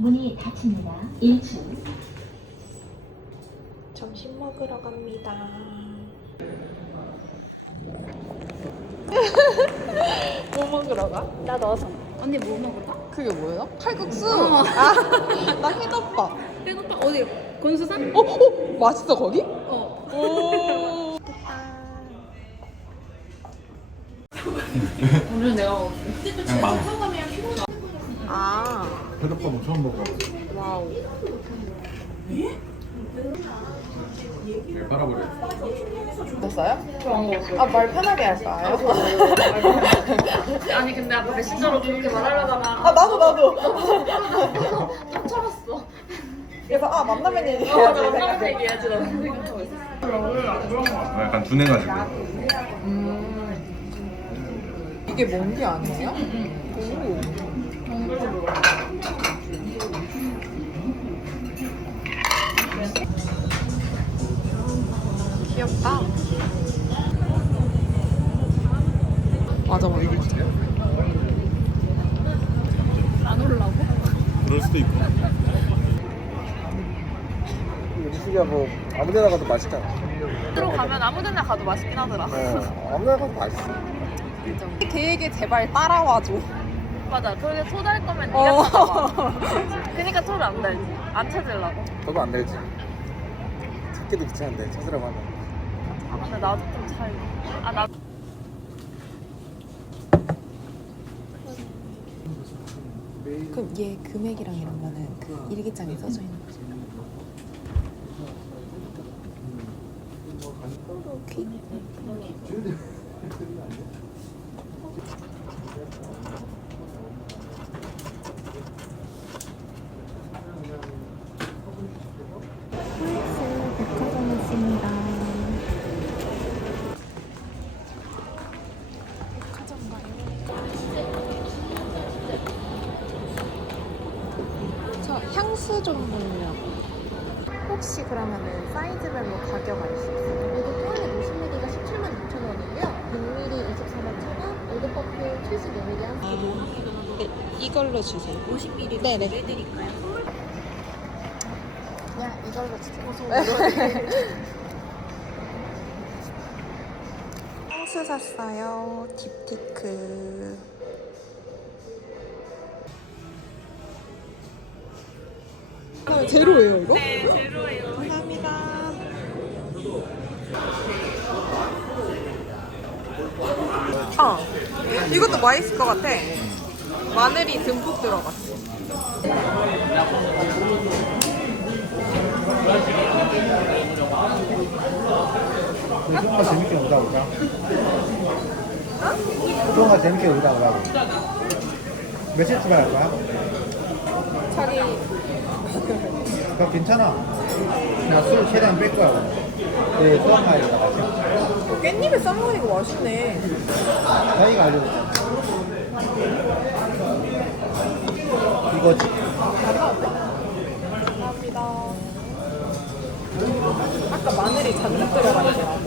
문이 닫힙니다. 1층. 점심 먹으러 갑니다. 뭐 먹으러 가? 나 넣어서. 언니 뭐 먹을까? 그게 뭐예요? 칼국수? 아, 나 해덮밥. 배고파 어디 건수산? 어, 어, 맛있어 거기? 어. 오. 오늘 내가 그냥 만 아, 회덮밥은 처음 먹어 와우. 잘 빨아버려 됐어요? 아, 말 편하게 할까요? 아니 근데 아까 메신저로 그렇게 말하려다가 아, 나도, 나도. 철었어. 그래서, 아, 만나면 어, 나 얘기해야지. 만나면 얘기해야지 생각하고 있어. 약간 둔해가지고 음. 이게 멍게 아니에요? 오. 귀엽다. 맞아, 맞아. 안 올라고? 그럴 수도 있고 음식이야 뭐 아무데나 가도 맛있잖아. 들어가면 아무데나 가도 맛있긴 하더라. 어, 아무데나 가도 맛있어. 걔에게 제발 따라와줘. 맞아. 그렇게 토달 거면 어. 네가 찾아봐. 그니까 토를 안 달지. 안 찾으려고. 저도 안 되지. 찾기도 귀찮은데 찾으라고 하면. 아 근데 나도 좀 잘. 아 나. 그럼 얘 금액이랑 이런 거는 그 일기장에 써져 있는 거지? 백 저 향수 정도요. 혹시 그러면은 사이즈별로 가격 알 수 있어요? 이거 토안에 50ml가 17만 6천 원이고요. 100ml 24만 1천 원. 올드퍼플 75ml 한 개. 네, 이걸로 주세요. 50ml 네네. 해드릴까요? 그냥 이걸로 주세요. 향수 샀어요. 딥티크. 제로예요, 이거? 네, 제로예요. 감사합니다. 아, 이것도 맛있을 것 같아. 마늘이 듬뿍 들어갔어. 소통가 재밌게 놀다 오자. 소통가 재밌게 놀다 오라고. 며칠 출발할 거야? 자기 그거 괜찮아. 나 술 최대한 뺄 거야. 네, 수학 가야겠다. 같이. 깻잎에 싸먹으니까 맛있네. 자기가 알려줬잖아. 이거지. 감사합니다. 아까 마늘이 잔뜩 들어갔더라고.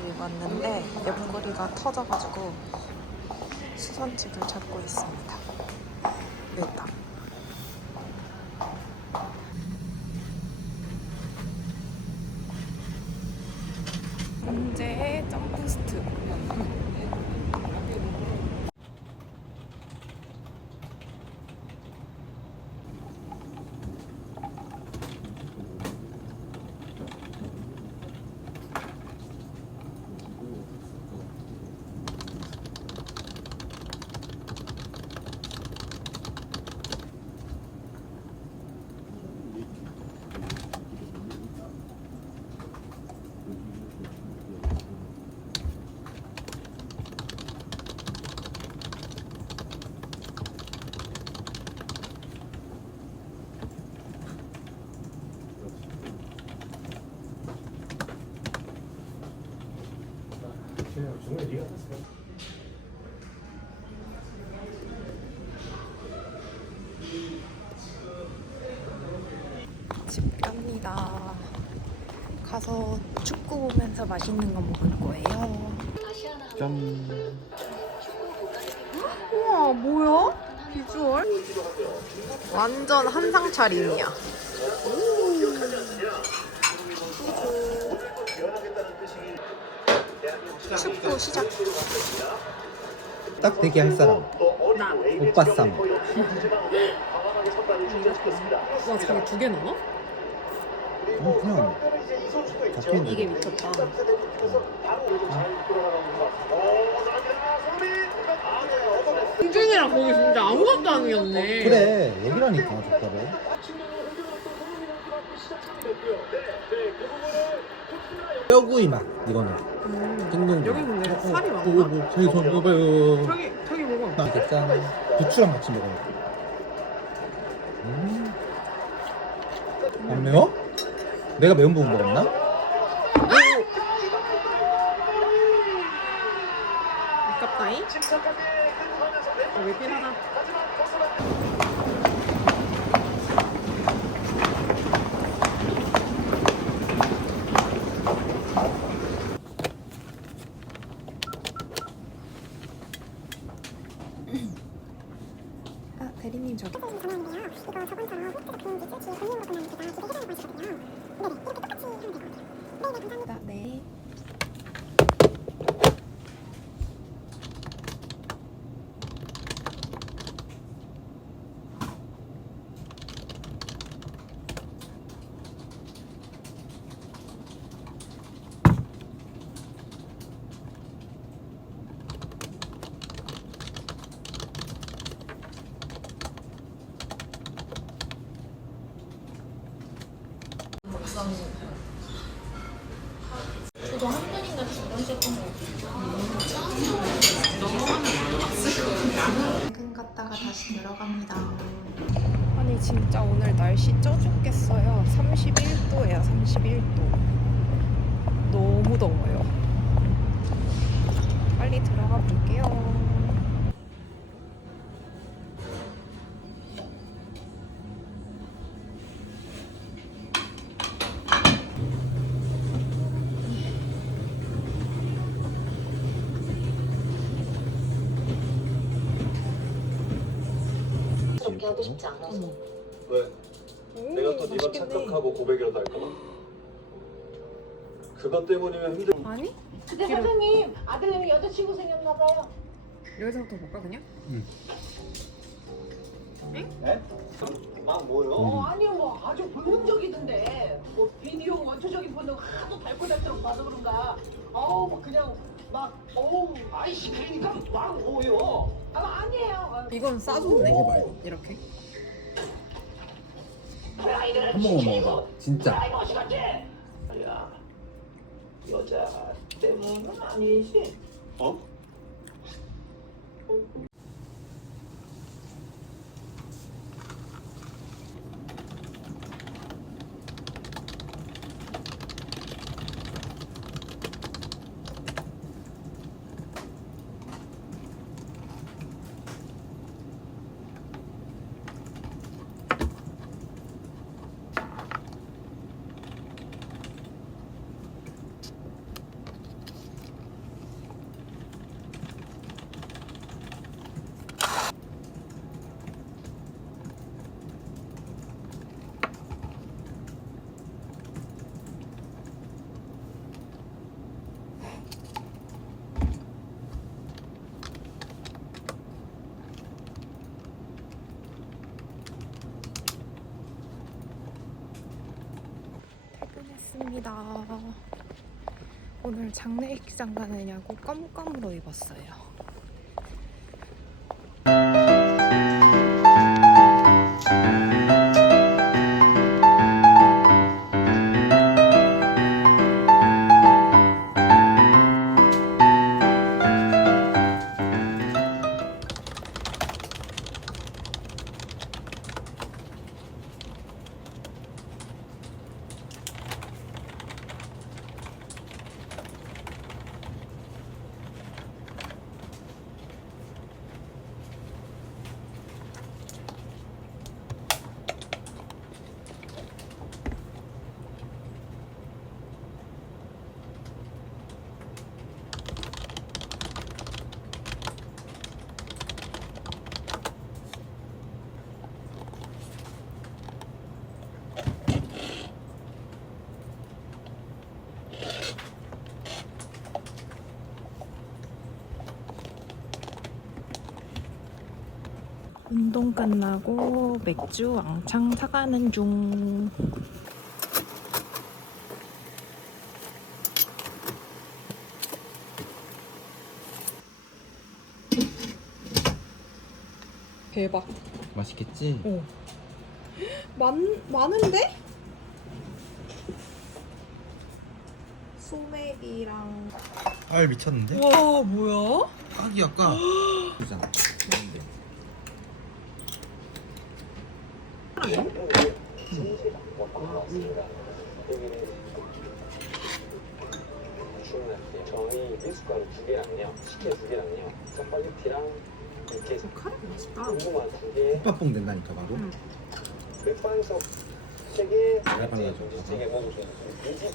점프스트를 입었는데 옆구리가 터져가지고 수선집을 찾고 있습니다. 일단. 문제의 점프스트. 집 갑니다. 가서 축구 보면서 맛있는 거 먹을 거예요. 짠. 우와 뭐야? 비주얼? 완전 한상 차림이야. 축구 시작. 딱 되게 할 사람. 오빠 쌈. 와 저게 두개 나와? 어, 그냥 잡히는데. 이게 미쳤다. 승준이랑 거기 진짜 아무것도 아니었네. 그래, 여기라니까 족발에. 뼈구이 맛 이거는. 땡동. 여기 근데 살이 많나? 뭐, 뭐, 저기 저 먹어봐요. 저기 저기 먹어. 이렇게 짠. 부추랑 같이 먹어요. 음. 안 매워? 내가 매운 부분 먹었나? 아깝다잉. 어, 왜 피나다. 아 대리님 저기. 아, 네. 근 갔다가 다시 들어갑니다. 아니 진짜 오늘 날씨 쪄 죽겠어요. 31도예요. 31도. 너무 더워요. 빨리 들어가 볼게요. 하고 싶지 않아서 왜? 음, 내가 또 네가. 착각하고 고백이라도 할까봐? 그것 때문이면 힘들. 아니? 근데 사장님 아들내미 여자친구 생겼나 봐요. 여기서부터 볼까 그냥? 아 뭐요? 어 아니요 뭐 아주 본능적이던데 뭐 비디오 원초적인 본능 하도 밟고 닳도록 봐서 그런가. 어우 뭐 그냥 막 어우 아이씨 그러니까 막 오요. 아 아니에요. 이건 싸줬네. 먹어봐, 이거. 이렇게. 한 번만 먹어봐. 진짜. 야 여자 때문은 아니지. 어? 장례식장 가느냐고 껌껌으로 입었어요. 운동 끝나고 맥주 왕창 사가는 중. 대박. 맛있겠지? 많, 많은데? 소맥이랑 아 미쳤는데? 와 뭐야? 딱이 아까 그 잖아 주문할게요. 저희 미숫가루 두 개랑요, 식혜 두 개랑요, 짜파게티랑 이렇게 카레 맛있다. 고구마 두 개, 국밥봉 된다니까 봐도 맥반석 세 개, 내가 발라줘. 세개 먹어주는 이집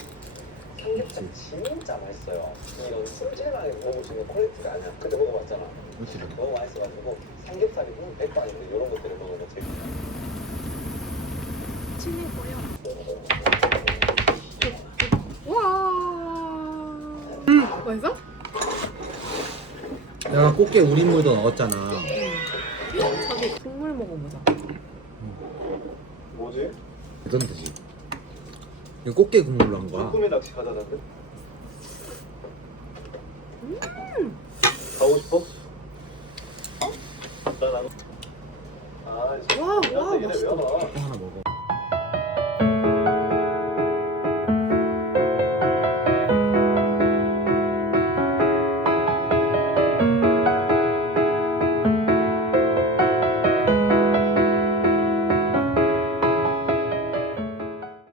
삼겹살 진짜 맛있어요. 이런 수 있는 퀄리티가 아니야. 그때 먹어봤잖아. 그렇지 너무 맛있어가지고 삼겹살이 음, 백반인데 이런 것들을 먹으면 제일 맛있어? 내가 꽃게 우린물도 넣었잖아 저기 국물 먹어보자. 뭐지? 레전드지 이거 꽃게 국물로 한 거야 꿈에 낚시 가자던데? 가고 싶어? 나 나도 아, 와, 와, 맛있다. 와? 또 하나 먹어